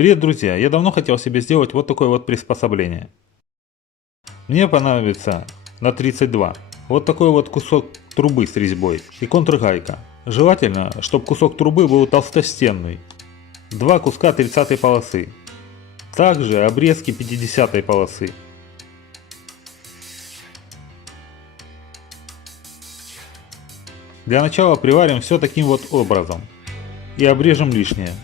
Привет, друзья! Я давно хотел себе сделать вот такое вот приспособление. Мне понадобится на 32 вот такой вот кусок трубы с резьбой и контргайка. Желательно, чтобы кусок трубы был толстостенный. Два куска 30 полосы. Также обрезки 50 полосы. Для начала приварим все таким вот образом и обрежем лишнее.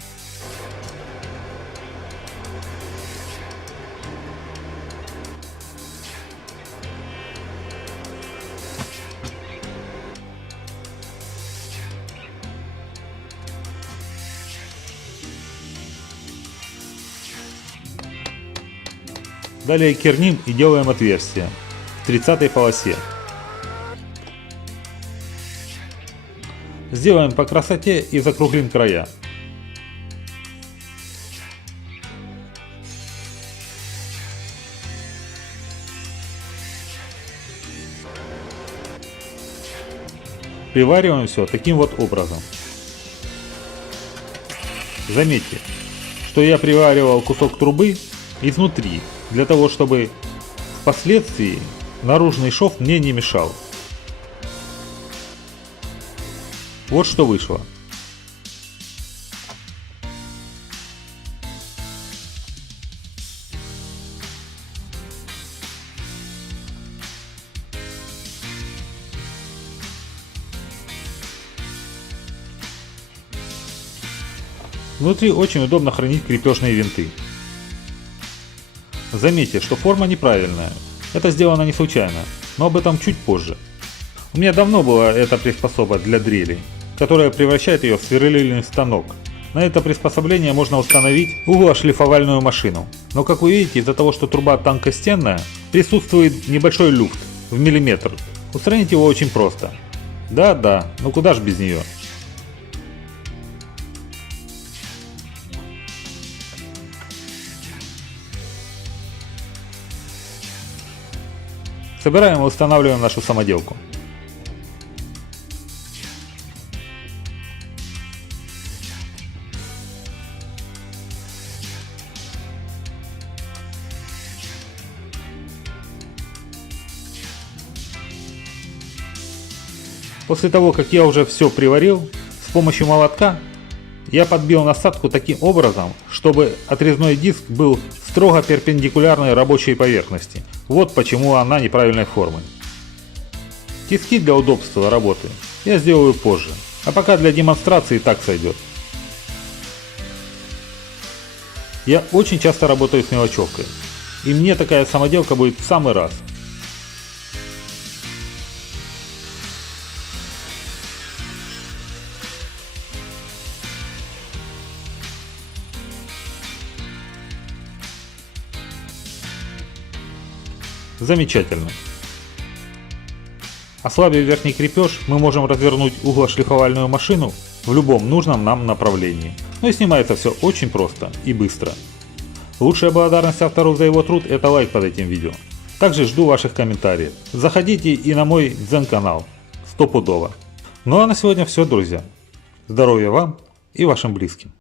Далее керним и делаем отверстие в 30 полосе. Сделаем по красоте и закруглим края. Привариваем все таким вот образом. Заметьте, что я приваривал кусок трубы изнутри, для того чтобы впоследствии наружный шов мне не мешал. Вот что вышло. Внутри очень удобно хранить крепежные винты. Заметьте, что форма неправильная. Это сделано не случайно, но об этом чуть позже. У меня давно была эта приспособа для дрели, которая превращает ее в сверлильный станок. На это приспособление можно установить углошлифовальную машину. Но как вы видите, из-за того, что труба тонкостенная, присутствует небольшой люфт в миллиметр. Устранить его очень просто. Да, ну куда ж без нее. Собираем и устанавливаем нашу самоделку. После того, как я уже все приварил, с помощью молотка я подбил насадку таким образом, чтобы отрезной диск был строго перпендикулярной рабочей поверхности. Вот почему она неправильной формы. Тиски для удобства работы я сделаю позже, а пока для демонстрации так сойдет. Я очень часто работаю с мелочевкой, и мне такая самоделка будет в самый раз. Замечательно. Ослабив верхний крепеж, мы можем развернуть углошлифовальную машину в любом нужном нам направлении. Но и снимается все очень просто и быстро. Лучшая благодарность автору за его труд — это лайк под этим видео. Также жду ваших комментариев. Заходите и на мой дзен-канал. Стопудово. Ну а на сегодня все, друзья. Здоровья вам и вашим близким.